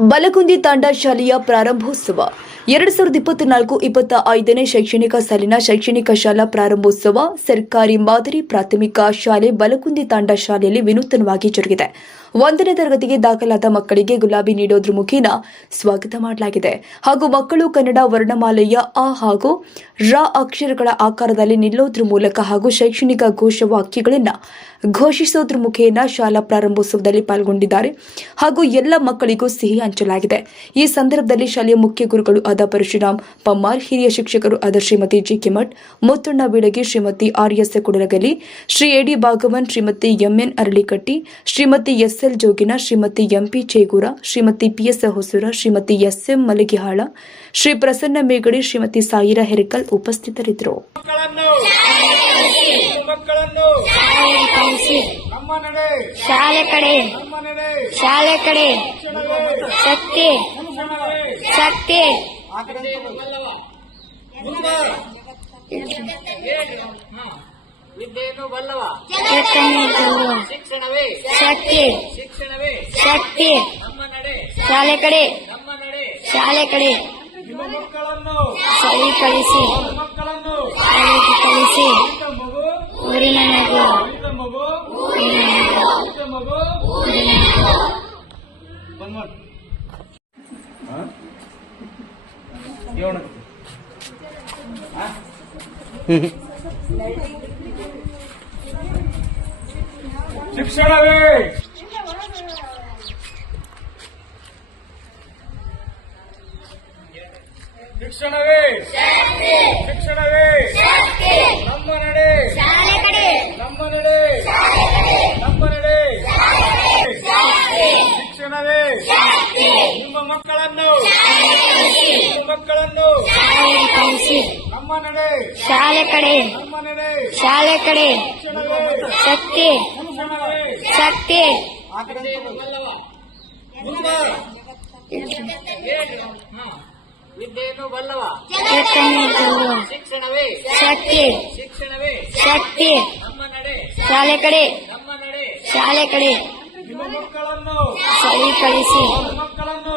ಬಲಗುಂದಿ ತಾಂಡಾ ಶಾಲೆಯ ಪ್ರಾರಂಭೋತ್ಸವ 2024-25ನೇ ಶೈಕ್ಷಣಿಕ ಸಾಲಿನ ಶೈಕ್ಷಣಿಕ ಶಾಲಾ ಪ್ರಾರಂಭೋತ್ಸವ ಸರ್ಕಾರಿ ಮಾದರಿ ಪ್ರಾಥಮಿಕ ಶಾಲೆ ಬಲಗುಂದಿ ತಾಂಡಾ ಶಾಲೆಯಲ್ಲಿ ವಿನೂತನವಾಗಿ ಜರುಗಿದೆ. 1ನೇ ತರಗತಿಗೆ ದಾಖಲಾದ ಮಕ್ಕಳಿಗೆ ಗುಲಾಬಿ ನೀಡೋದ್ರ ಮುಖೇನ ಸ್ವಾಗತ ಮಾಡಲಾಗಿದೆ. ಹಾಗೂ ಮಕ್ಕಳು ಕನ್ನಡ ವರ್ಣಮಾಲೆಯ ಅ ಹಾಗೂ ರ ಅಕ್ಷರಗಳ ಆಕಾರದಲ್ಲಿ ನಿಲ್ಲೋದ್ರ ಮೂಲಕ ಹಾಗೂ ಶೈಕ್ಷಣಿಕ ಘೋಷವಾಕ್ಯಗಳನ್ನು ಘೋಷಿಸೋದ್ರ ಮುಖೇನ ಶಾಲಾ ಪ್ರಾರಂಭೋತ್ಸವದಲ್ಲಿ ಪಾಲ್ಗೊಂಡಿದ್ದಾರೆ. ಹಾಗೂ ಎಲ್ಲ ಮಕ್ಕಳಿಗೂ ಸಿಹಿ ಹಂಚಲಾಗಿದೆ. ಈ ಸಂದರ್ಭದಲ್ಲಿ ಶಾಲೆಯ ಮುಖ್ಯ ಗುರುಗಳು ಆದ ಪರಶುರಾಮ್ ಪಮ್ಮಾರ್, ಹಿರಿಯ ಶಿಕ್ಷಕರು ಆದ Shrimati G Kimath, Muttanna Beelagi, Shrimati R S. Kudalagali, Shri A D. Bhagavan, Shrimati M N. Aralikatti, Shrimati S L. Jogina, Shrimati M P. Chegura, Shrimati P S. Hosura, Shrimati S M. Malagihala, Shri Prasanna Megadi, Shrimati Saira Herakal ಉಪಸ್ಥಿತರಿದ್ದರು. ಶಾಲೆ ಕಡೆ ಶಕ್ತಿ ಶಕ್ತಿ ವಿದ್ಯೆಯನ್ನು ಬಲ್ಲವ ಶಿಕ್ಷಣವೇ ಶಕ್ತಿ ಶಕ್ತಿ ನಮ್ಮ ನಡೆ ಶಾಲೆ ಕಡೆ ನಿಮ್ಮ ಮಕ್ಕಳನ್ನು ಸರಿ ಕಳಿಸಿ ಊರಿನ ನಗು ಶಿಕ್ಷಣವೇ ಶಿಕ್ಷಣವೇ ಶಿಕ್ಷಣವೇ ನಮ್ಮ ನಡೆ ನಮ್ಮ ನಡೆ ನಮ್ಮ ನಡೆ ಶಿಕ್ಷಣವೇ ನಿಮ್ಮ ಮಕ್ಕಳನ್ನು ನಮ್ಮ ನಡೆ ಶಾಲೆ ಕಡೆ ಶಕ್ತಿ ಶಕ್ತಿ ವಿದ್ಯೆಯನ್ನು ಬಲ್ಲವ ಶಿಕ್ಷಣವೇ ಶಕ್ತಿ ನಮ್ಮ ನಡೆ ಶಾಲೆ ಕಡೆ ನಿಮ್ಮ ಮಕ್ಕಳನ್ನು ಸರಿ ಕಳಿಸಿ ಮಕ್ಕಳನ್ನು